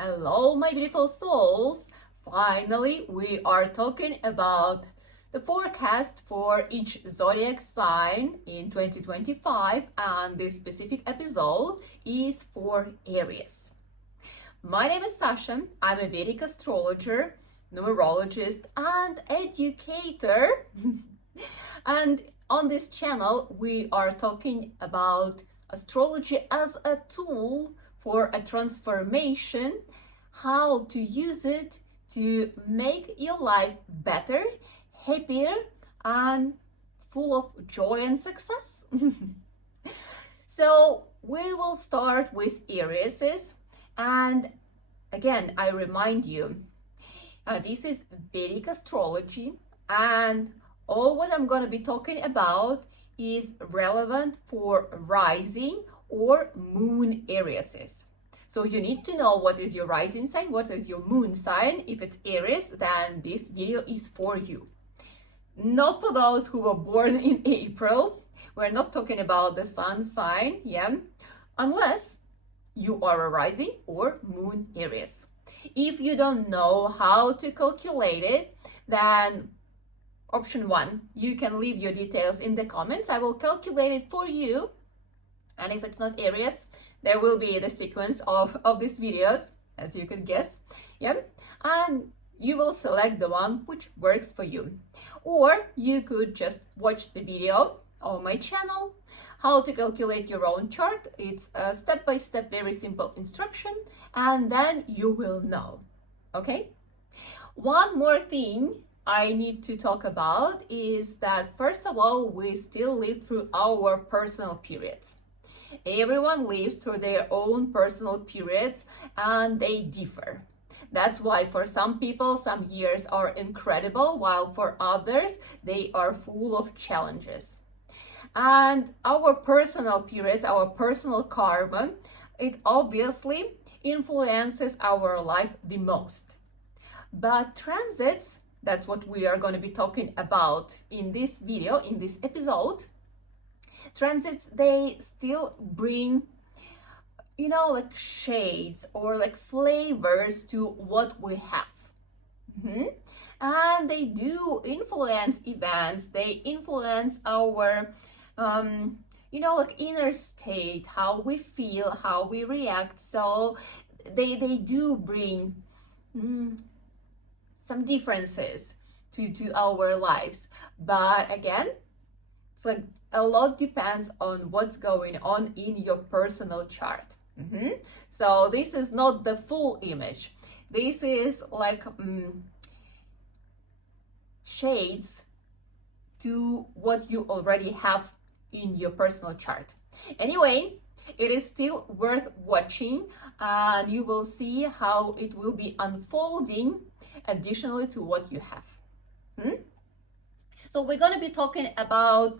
Hello, my beautiful souls. Finally, we are talking about the forecast for each zodiac sign in 2025, and this specific episode is for Aries. My name is Sasha. I'm a Vedic astrologer, numerologist, and educator. And on this channel, we are talking about astrology as a tool for a transformation, how to use it to make your life better, happier, and full of joy and success. So we will start with Aries, and again, I remind you, this is Vedic astrology, and all what I'm going to be talking about is relevant for rising or moon Aries. So you need to know what is your rising sign, what is your moon sign. If it's Aries, then this video is for you. Not for those who were born in April. We're not talking about the sun sign, unless you are a rising or moon Aries. If you don't know how to calculate it, then option 1, you can leave your details in the comments. I will calculate it for you. And if it's not Aries, there will be the sequence of these videos, as you could guess. And you will select the one which works for you. Or you could just watch the video on my channel, how to calculate your own chart. It's a step-by-step, very simple instruction, and then you will know. Okay? One more thing I need to talk about is that, first of all, we still live through our personal periods. Everyone lives through their own personal periods, and they differ. That's why for some people, some years are incredible, while for others, they are full of challenges. And our personal periods, our personal karma, it obviously influences our life the most. But transits, that's what we are going to be talking about in this video, in this episode. Transits, they still bring, like shades or like flavors to what we have. And they do influence events, they influence our, like inner state, how we feel, how we react. So they do bring some differences to our lives. But again, it's like a lot depends on what's going on in your personal chart. So this is not the full image. This is like shades to what you already have in your personal chart. Anyway, it is still worth watching, and you will see how it will be unfolding additionally to what you have. So we're going to be talking about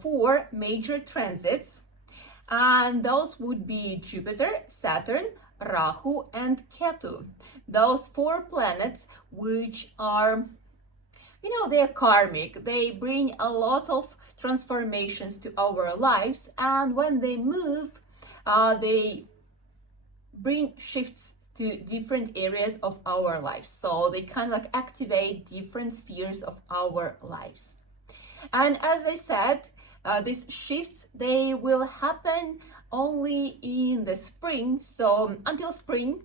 4 major transits, and those would be Jupiter, Saturn, Rahu, and Ketu. Those 4 planets which are, they're karmic. They bring a lot of transformations to our lives, and when they move, they bring shifts to different areas of our lives. So they kind of like activate different spheres of our lives. And as I said, these shifts, they will happen only in the spring. So until spring,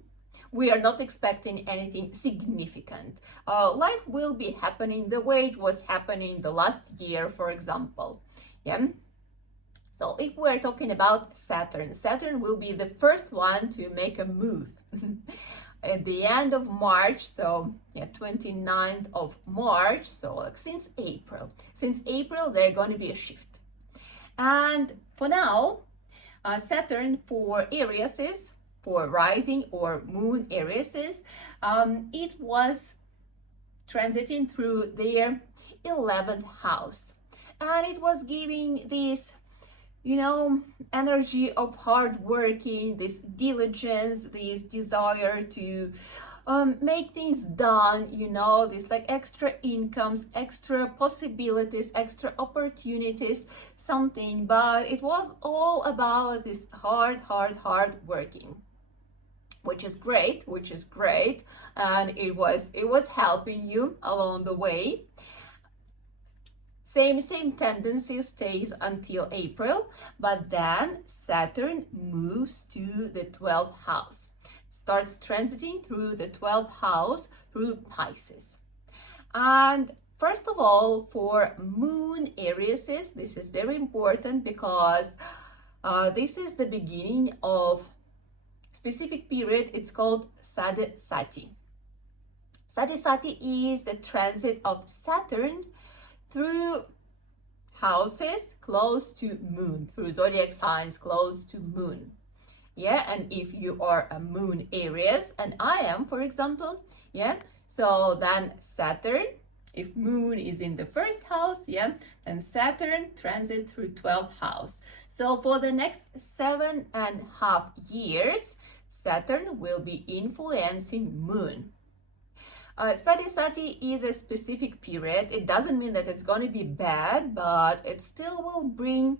we are not expecting anything significant. Life will be happening the way it was happening the last year, for example. So if we're talking about Saturn, Saturn will be the first one to make a move at the end of March. So 29th of March. So like since April, there's going to be a shift. And for now, Saturn for Aries, for rising or moon Aries, it was transiting through their 11th house, and it was giving this energy of hard working, this diligence, this desire to make things done, this like extra incomes, extra possibilities, extra opportunities, something. But it was all about this hard working. which is great, and it was helping you along the way. Same tendency stays until April, but then Saturn moves to the 12th house, starts transiting through the 12th house through Pisces. And first of all, for Moon Aries, this is very important because this is the beginning of specific period. It's called Sadhisati. Sadhisati is the transit of Saturn through houses close to Moon, through zodiac signs close to Moon. Yeah, and if you are a Moon Aries, and I am, for example, yeah, so then Saturn, if Moon is in the first house, yeah, then Saturn transits through 12th house. So for the next 7.5 years, Saturn will be influencing Moon. Sadhisati is a specific period. It doesn't mean that it's going to be bad, but it still will bring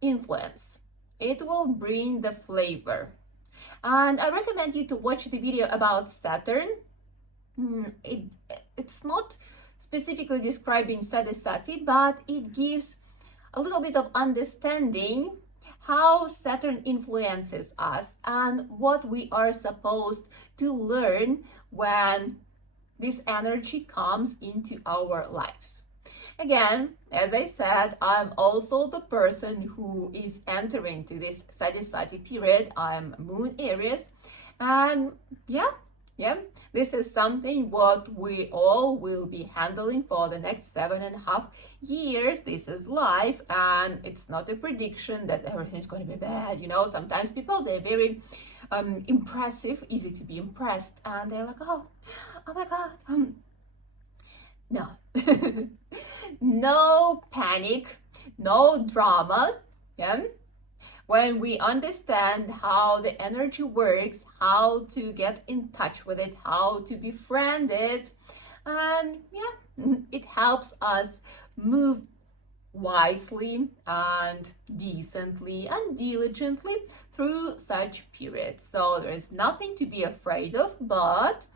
influence. It will bring the flavor. And I recommend you to watch the video about Saturn. It's not specifically describing Sadhisati, but it gives a little bit of understanding how Saturn influences us and what we are supposed to learn when this energy comes into our lives. Again, as I said, I'm also the person who is entering to this Sadhisati period. I'm Moon Aries, and yeah, this is something what we all will be handling for the next 7.5 years. This is life, and it's not a prediction that everything's going to be bad. You know, sometimes people, they're very impressive, easy to be impressed, and they're like, oh my God, no. No panic, no drama. Yeah, when we understand how the energy works, how to get in touch with it, how to befriend it, and yeah, it helps us move wisely and decently and diligently through such periods. So there is nothing to be afraid of, but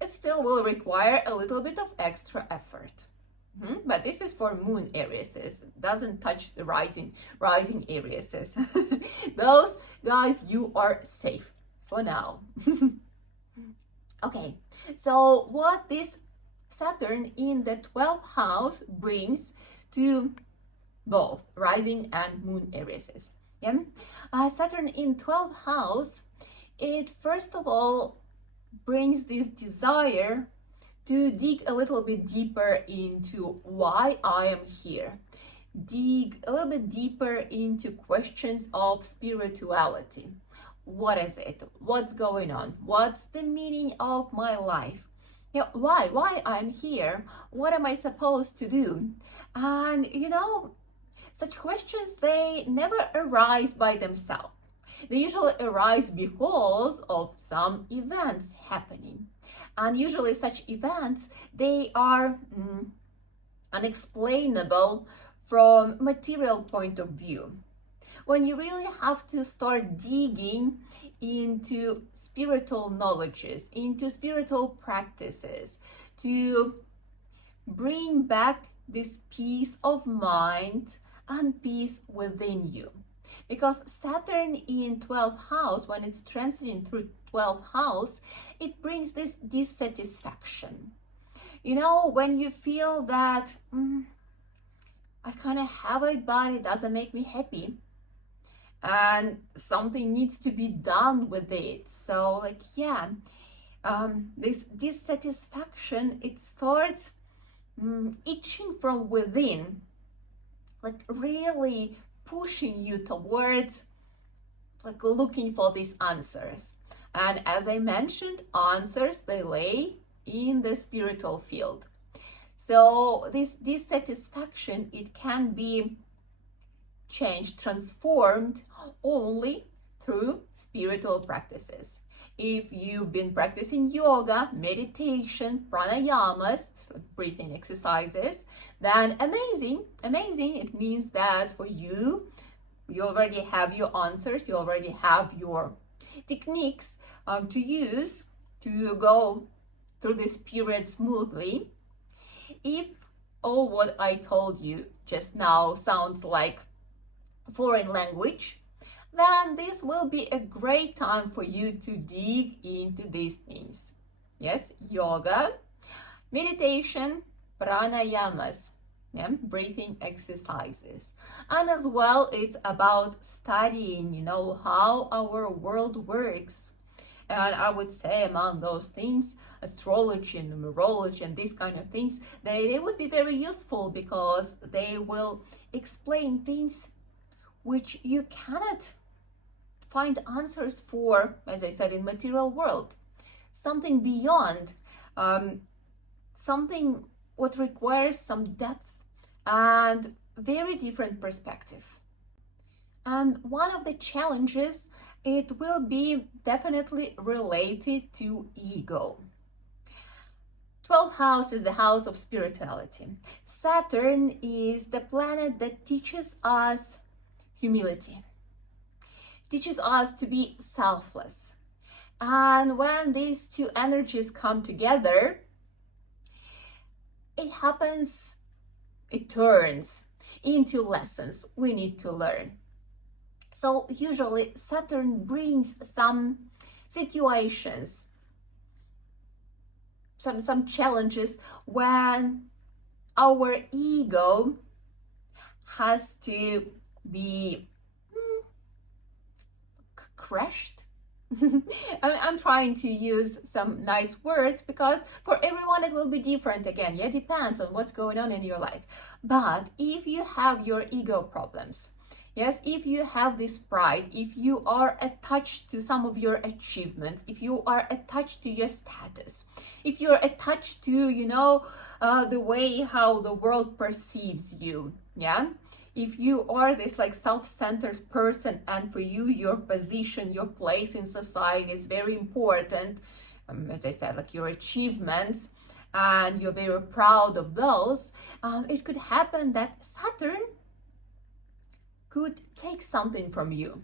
it still will require a little bit of extra effort. But this is for Moon Aries. It doesn't touch the rising Aries. Those guys, you are safe for now. Okay, so what this Saturn in the 12th house brings to both Rising and Moon Aries. Yeah, Saturn in 12th house, it first of all brings this desire to dig a little bit deeper into why I am here. Dig a little bit deeper into questions of spirituality. What is it? What's going on? What's the meaning of my life? You know, why I'm here? What am I supposed to do? And you know, such questions, they never arise by themselves. They usually arise because of some events happening. And usually such events, they are unexplainable from material point of view. When you really have to start digging into spiritual knowledges, into spiritual practices, to bring back this peace of mind and peace within you. Because Saturn in 12th house, when it's transiting through 12th house, it brings this dissatisfaction. You know, when you feel that I kind of have it, but it doesn't make me happy, and something needs to be done with it. So like, yeah, this dissatisfaction, it starts itching from within, like really pushing you towards like looking for these answers. And as I mentioned, answers, they lay in the spiritual field. So this dissatisfaction, it can be changed, transformed only through spiritual practices. If you've been practicing yoga, meditation, pranayamas, breathing exercises, then amazing. It means that for you, you already have your answers, you already have your techniques to use to go through this period smoothly. If all what I told you just now sounds like foreign language, then this will be a great time for you to dig into these things. Yes, yoga, meditation, pranayamas, breathing exercises. And as well, it's about studying, how our world works. And I would say among those things, astrology and numerology and these kind of things, they would be very useful because they will explain things which you cannot find answers for, as I said, in material world. Something beyond, something what requires some depth and very different perspective. And one of the challenges, it will be definitely related to ego. 12th house is the house of spirituality. Saturn is the planet that teaches us humility, teaches us to be selfless. And when these two energies come together, it happens, it turns into lessons we need to learn. So usually Saturn brings some situations, some challenges when our ego has to be crushed. I'm trying to use some nice words because for everyone it will be different again. Yeah, depends on what's going on in your life. But if you have your ego problems, yes, if you have this pride, if you are attached to some of your achievements, if you are attached to your status, if you're attached to, the way how the world perceives you, yeah, if you are this like self-centered person and for you your position, your place in society is very important, as I said, like your achievements, and you're very proud of those, it could happen that Saturn could take something from you.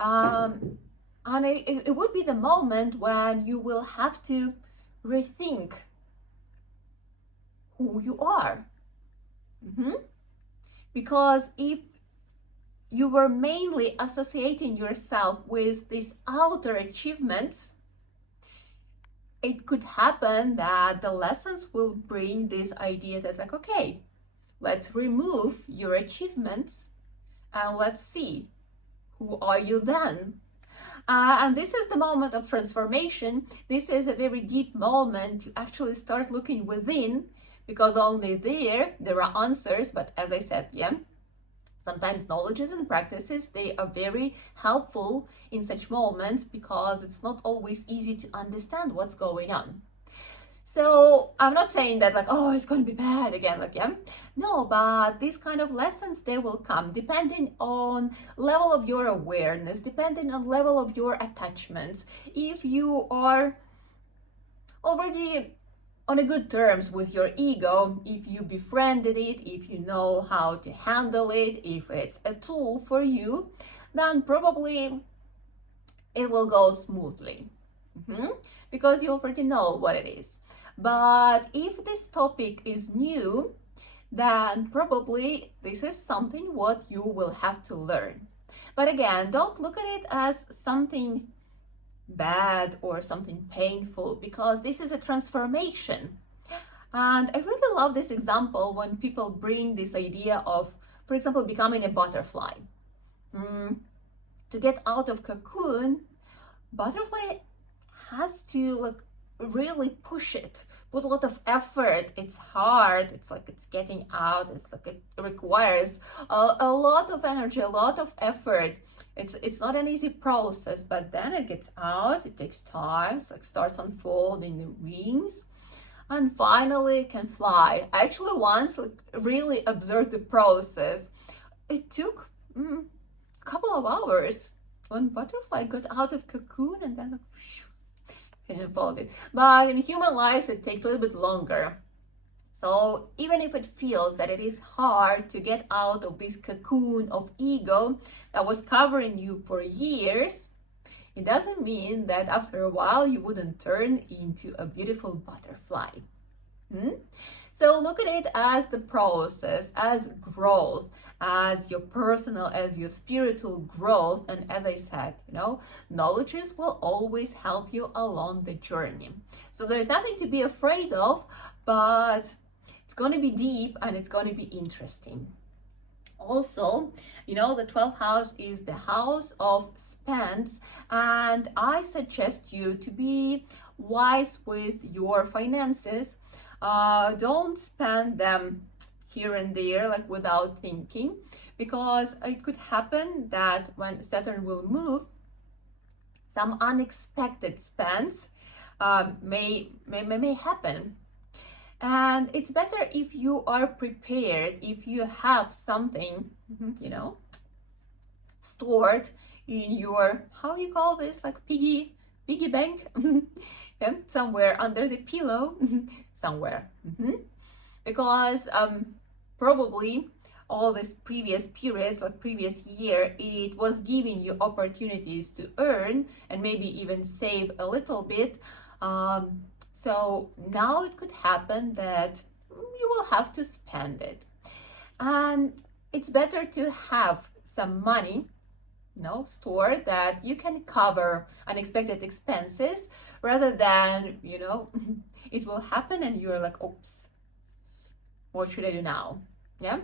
And it would be the moment when you will have to rethink who you are. Because if you were mainly associating yourself with these outer achievements, it could happen that the lessons will bring this idea that like, okay, let's remove your achievements and let's see, who are you then? And this is the moment of transformation. This is a very deep moment to actually start looking within, because only there are answers. But as I said, yeah, sometimes knowledges and practices, they are very helpful in such moments because it's not always easy to understand what's going on. So I'm not saying that like, oh, it's going to be bad again, like, yeah, no, but these kind of lessons, they will come depending on level of your awareness, depending on level of your attachments. If you are already on a good terms with your ego, if you befriended it, if you know how to handle it, if it's a tool for you, then probably it will go smoothly, because you already know what it is. But if this topic is new, then probably this is something what you will have to learn. But again, don't look at it as something bad or something painful, because this is a transformation. And I really love this example when people bring this idea of, for example, becoming a butterfly. To get out of cocoon, butterfly has to really push it, put a lot of effort. It's hard, it's like it's getting out, it's like it requires a lot of energy, a lot of effort. It's not an easy process, but then it gets out, it takes time, so it starts unfolding the wings, and finally it can fly. I actually once really observed the process. It took a couple of hours when butterfly got out of cocoon and then unfolded. But in human lives it takes a little bit longer. So even if it feels that it is hard to get out of this cocoon of ego that was covering you for years, It doesn't mean that after a while you wouldn't turn into a beautiful butterfly. So look at it as the process, as growth, as your personal, as your spiritual growth. And as I said, knowledges will always help you along the journey. So there's nothing to be afraid of, but it's going to be deep and it's going to be interesting. Also, the 12th house is the house of spends, and I suggest you to be wise with your finances. Don't spend them here and there like without thinking, because it could happen that when Saturn will move, some unexpected spends may happen. And it's better if you are prepared, if you have something, stored in your, how you call this, like piggy bank, yeah, somewhere under the pillow, somewhere. Because probably all this previous periods, like previous year, it was giving you opportunities to earn and maybe even save a little bit. So now it could happen that you will have to spend it. And it's better to have some money, stored, that you can cover unexpected expenses, rather than, it will happen and you're like, oops, what should I do now? Yeah,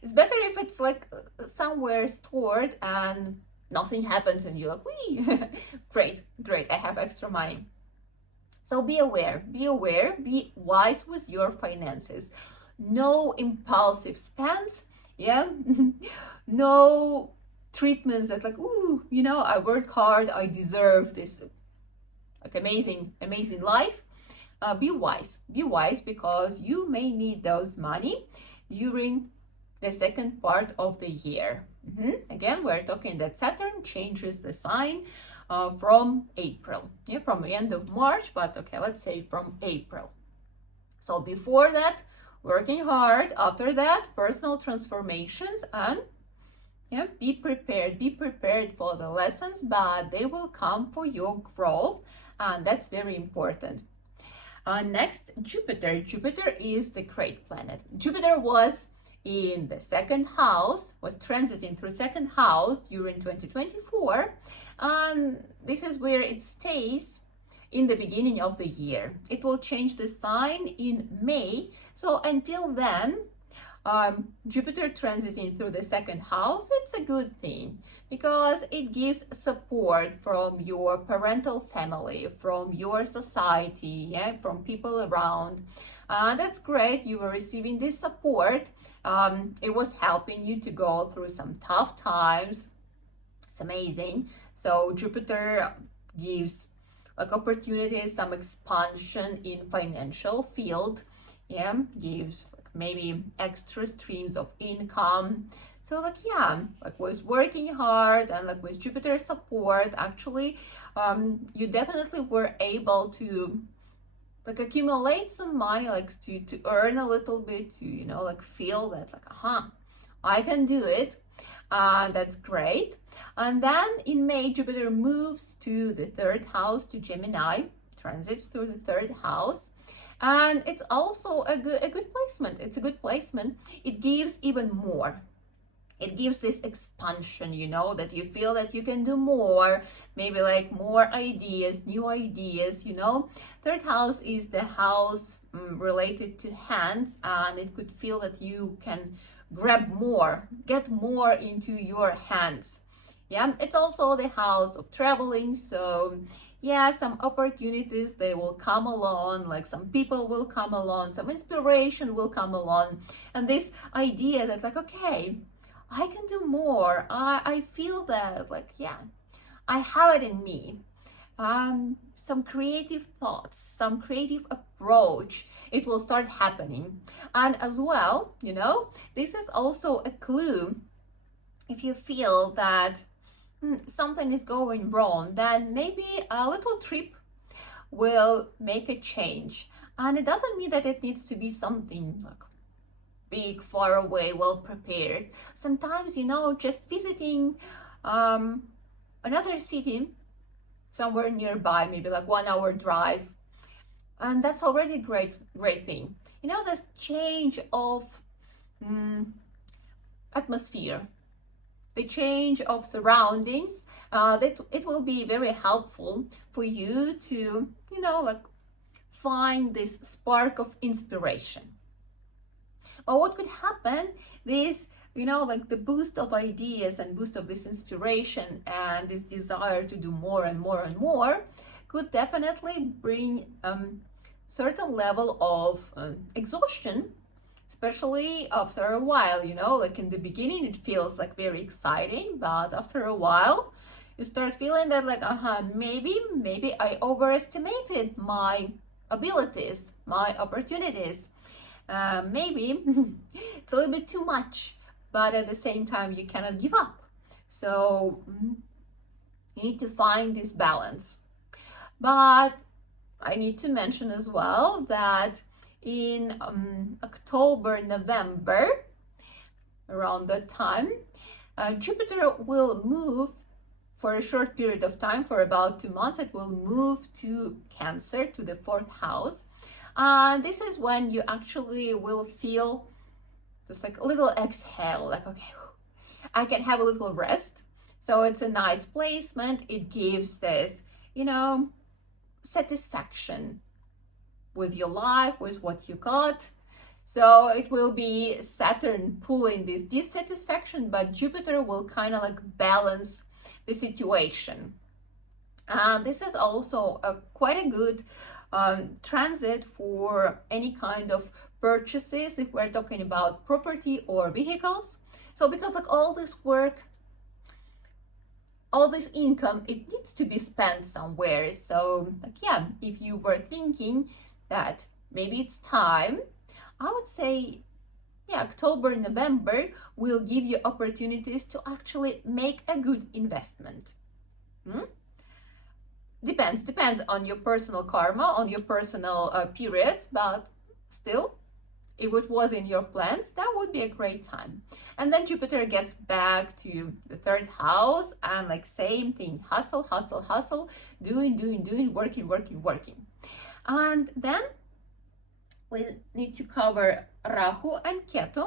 it's better if it's like somewhere stored and nothing happens and you're like, wee, great, I have extra money. So be aware, be wise with your finances. No impulsive spends, yeah? No treatments that like, ooh, I work hard, I deserve this like amazing life. Be wise, because you may need those money during the second part of the year. Again, we're talking that Saturn changes the sign from April, from the end of March, but okay, let's say from April. So before that, working hard. After that, personal transformations, and be prepared for the lessons, but they will come for your growth, and that's very important. Next, Jupiter. Jupiter is the great planet. Jupiter was in the second house, was transiting through second house during 2024. And this is where it stays in the beginning of the year. It will change the sign in May. So until then, Jupiter transiting through the second house, it's a good thing, because it gives support from your parental family, from your society, from people around. That's great. You were receiving this support. It was helping you to go through some tough times. It's amazing. So Jupiter gives like opportunities, some expansion in financial field, gives like maybe extra streams of income. So like with working hard and like with Jupiter support, actually you definitely were able to like accumulate some money, like to earn a little bit, to like feel that like I can do it. That's great. And then in May, Jupiter moves to the third house, to Gemini, transits through the third house. And it's also a good placement. It's a good placement. It gives even more. It gives this expansion, that you feel that you can do more, maybe like more ideas, new ideas, Third house is the house related to hands, and it could feel that you can grab more, get more into your hands. It's also the house of traveling. So some opportunities, they will come along, like some people will come along, some inspiration will come along, and this idea that like, okay, I can do more. I feel that like, I have it in me. Some creative thoughts, some creative approach, it will start happening. And as well, this is also a clue. If you feel that something is going wrong, then maybe a little trip will make a change. And it doesn't mean that it needs to be something like big, far away, well prepared. Sometimes, just visiting another city somewhere nearby, maybe like 1 hour drive. And that's already a great thing. You know, this change of atmosphere, the change of surroundings, that it will be very helpful for you to, you know, like find this spark of inspiration. Or what could happen, this, you know, like the boost of ideas and boost of this inspiration and this desire to do more and more and more could definitely bring certain level of exhaustion, especially after a while. You know, like in the beginning it feels like very exciting, but after a while you start feeling that like, maybe I overestimated my abilities, my opportunities. Maybe it's a little bit too much, but at the same time you cannot give up. So you need to find this balance. But I need to mention as well that in October, November, around that time, Jupiter will move for a short period of time, for about 2 months. It will move to Cancer, to the 4th house. And this is when you actually will feel just like a little exhale, like, okay, I can have a little rest. So it's a nice placement. It gives this, you know, satisfaction with your life, with what you got. So it will be Saturn pulling this dissatisfaction, but Jupiter will kind of like balance the situation. And this is also quite a good transit for any kind of purchases, if we're talking about property or vehicles. So because like all this work, all this income, it needs to be spent somewhere. So like, yeah, if you were thinking that maybe it's time, I would say, yeah, October, November will give you opportunities to actually make a good investment. Depends on your personal karma, on your personal periods, but still, if it was in your plans, that would be a great time. And then Jupiter gets back to the 3rd house, and like same thing, hustle, hustle, hustle, doing, working. And then we need to cover Rahu and Ketu.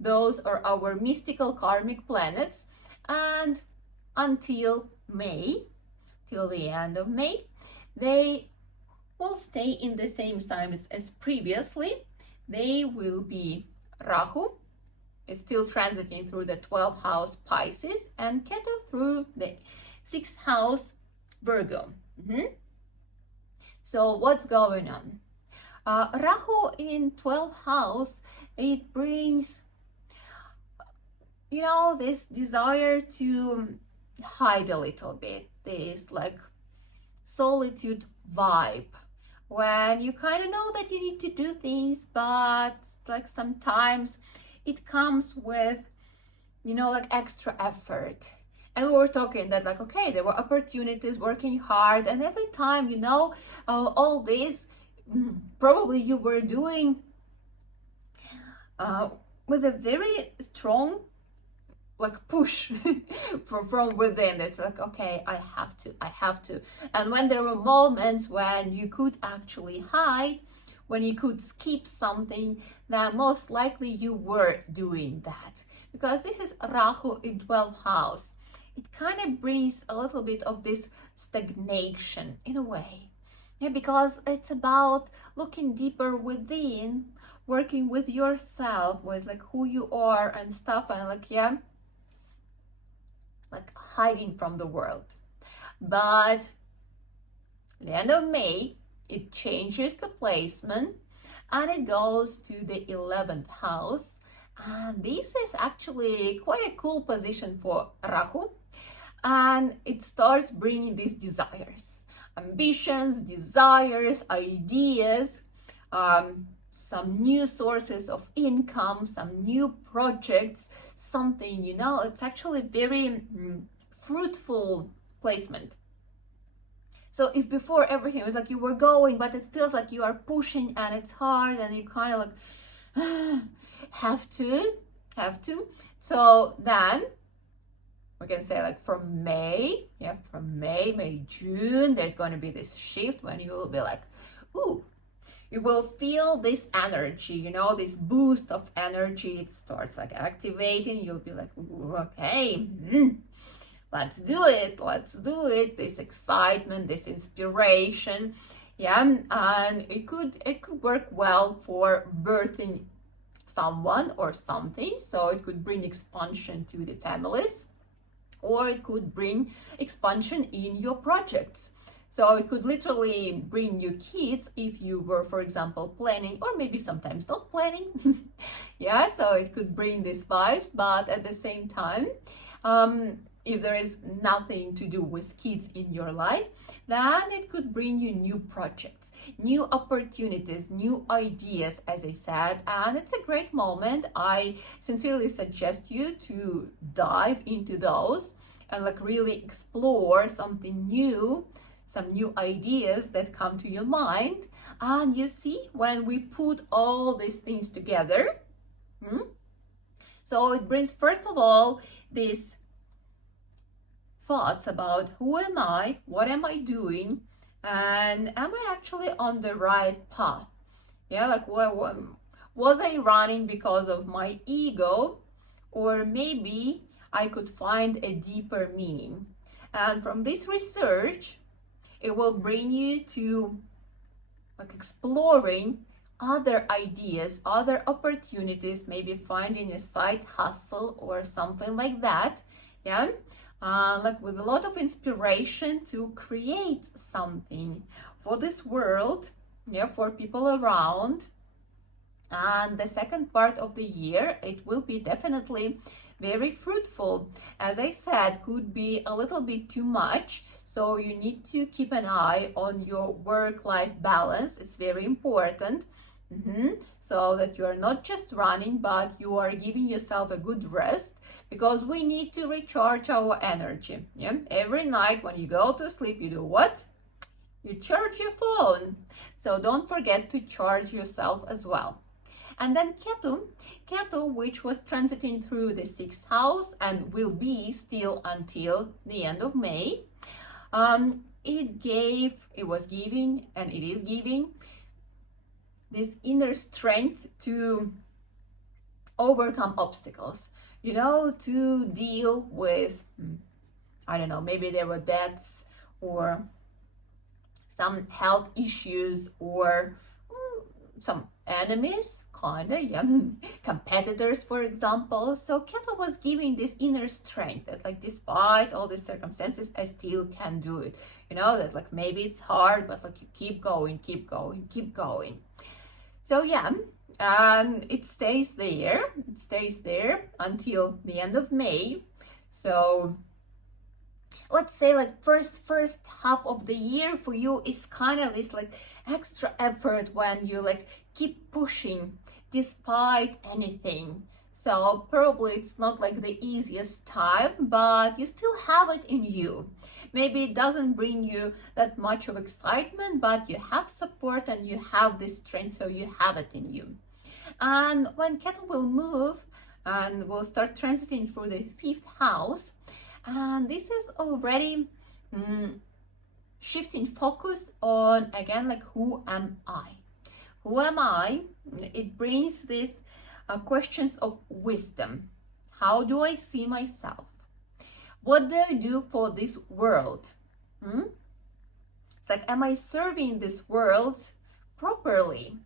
Those are our mystical karmic planets. And until May, till the end of May, they will stay in the same signs as previously. They will be, Rahu is still transiting through the 12th house Pisces, and Ketu through the 6th house Virgo. So what's going on? Rahu in 12th house, it brings, you know, this desire to hide a little bit, this like solitude vibe, when you kind of know that you need to do things, but it's like sometimes it comes with, you know, like extra effort. And we were talking that like, okay, there were opportunities, working hard, and every time, you know, all this, probably you were doing with a very strong like push from within. It's like, okay, I have to. And when there were moments when you could actually hide, when you could skip something, then most likely you were doing that, because this is Rahu in 12th house. It kind of brings a little bit of this stagnation in a way, yeah, because it's about looking deeper within, working with yourself, with like who you are and stuff, and like, yeah, like hiding from the world. But at the end of May, it changes the placement and it goes to the 11th house. And this is actually quite a cool position for Rahu. And it starts bringing these desires, ambitions, desires, ideas, some new sources of income, some new projects, something, you know, it's actually very fruitful placement. So if before everything was like you were going, but it feels like you are pushing and it's hard and you kind of like have to. So then we can say like from May, from May, June, there's going to be this shift when you will be like, ooh, you will feel this energy, you know, this boost of energy. It starts like activating. You'll be like, ooh, okay, let's do it. This excitement, this inspiration, and it could work well for birthing someone or something. So it could bring expansion to the families, or it could bring expansion in your projects. So it could literally bring you kids if you were, for example, planning, or maybe sometimes not planning. So it could bring these vibes, but at the same time, if there is nothing to do with kids in your life, then it could bring you new projects, new opportunities, new ideas, as I said, and it's a great moment. I sincerely suggest you to dive into those and like really explore something new, some new ideas that come to your mind. And you see, when we put all these things together, so it brings, first of all, these thoughts about who am I, what am I doing, and am I actually on the right path? Like was I running because of my ego, or maybe I could find a deeper meaning? And from this research, it will bring you to like exploring other ideas, other opportunities, maybe finding a side hustle or something like that. Like with a lot of inspiration to create something for this world, for people around. And the second part of the year, it will be definitely very fruitful. As I said, could be a little bit too much, so you need to keep an eye on your work-life balance. It's very important. So that you are not just running, but you are giving yourself a good rest, because we need to recharge our energy. Every night when you go to sleep, you do what? You charge your phone. So don't forget to charge yourself as well. And then Ketu, which was transiting through the 6th house and will be still until the end of May, it was giving, and it is giving, this inner strength to overcome obstacles, to deal with, I don't know, maybe there were deaths or some health issues or some enemies, competitors, for example. So Ketu was giving this inner strength that like despite all these circumstances, I still can do it. That like maybe it's hard, but like you keep going. So and it stays there until the end of May. So let's say like first half of the year for you is kind of this like extra effort when you like keep pushing despite anything. So probably it's not like the easiest time, but you still have it in you. Maybe it doesn't bring you that much of excitement, but you have support and you have this strength, so you have it in you. And when Ketu will move and will start transiting through the 5th house, and this is already shifting focus on, again, like who am I? Who am I? It brings these questions of wisdom. How do I see myself? What do I do for this world? It's like, am I serving this world properly?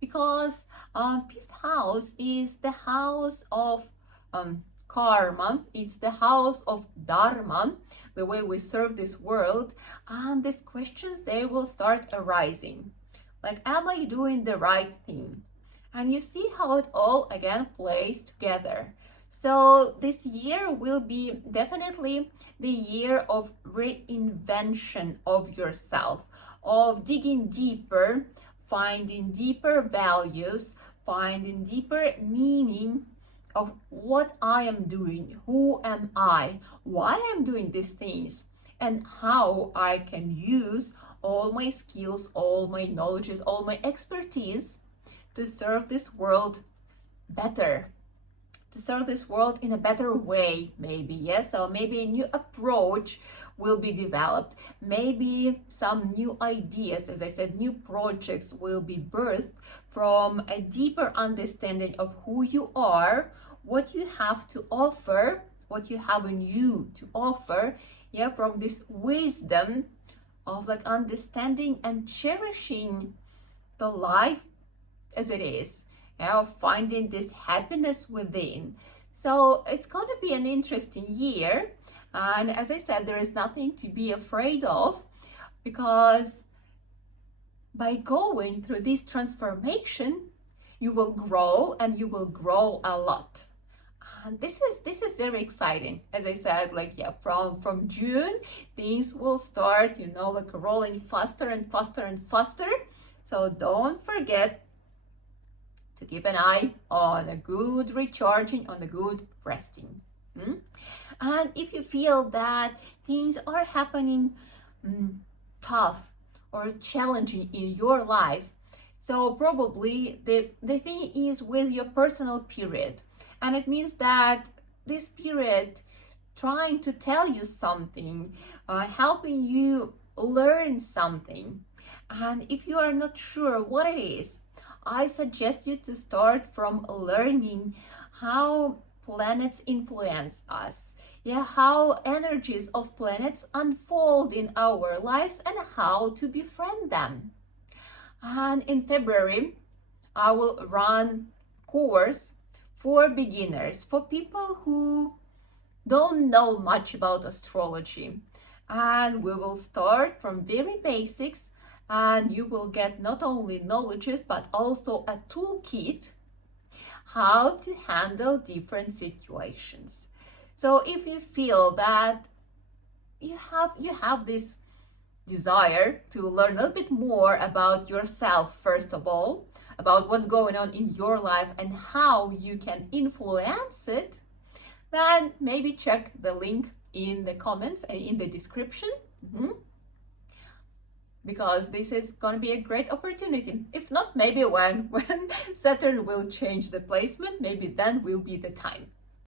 Because 5th house is the house of karma. It's the house of dharma, the way we serve this world. And these questions, they will start arising. Like, am I doing the right thing? And you see how it all, again, plays together. So this year will be definitely the year of reinvention of yourself, of digging deeper, finding deeper values, finding deeper meaning of what I am doing, who am I, why I'm doing these things, and how I can use all my skills, all my knowledges, all my expertise to serve this world better, to serve this world in a better way, maybe, yes? So maybe a new approach will be developed. Maybe some new ideas, as I said, new projects will be birthed from a deeper understanding of who you are, what you have to offer, what you have in you to offer, yeah, from this wisdom of like understanding and cherishing the life as it is, you know, finding this happiness within. So it's going to be an interesting year. And as I said, there is nothing to be afraid of, because by going through this transformation, you will grow, and you will grow a lot. And this is very exciting. As I said, like, yeah, from June, things will start, you know, like rolling faster and faster and faster. So don't forget to keep an eye on a good recharging, on a good resting. And if you feel that things are happening tough or challenging in your life, so probably the thing is with your personal period. And it means that this period trying to tell you something, helping you learn something. And if you are not sure what it is, I suggest you to start from learning how planets influence us. Yeah, how energies of planets unfold in our lives and how to befriend them. And in February, I will run course for beginners, for people who don't know much about astrology. And we will start from very basics, and you will get not only knowledges but also a toolkit how to handle different situations. So if you feel that you have this desire to learn a little bit more about yourself, first of all, about what's going on in your life and how you can influence it, then maybe check the link in the comments and in the description. Because this is going to be a great opportunity. If not, maybe when Saturn will change the placement, maybe then will be the time.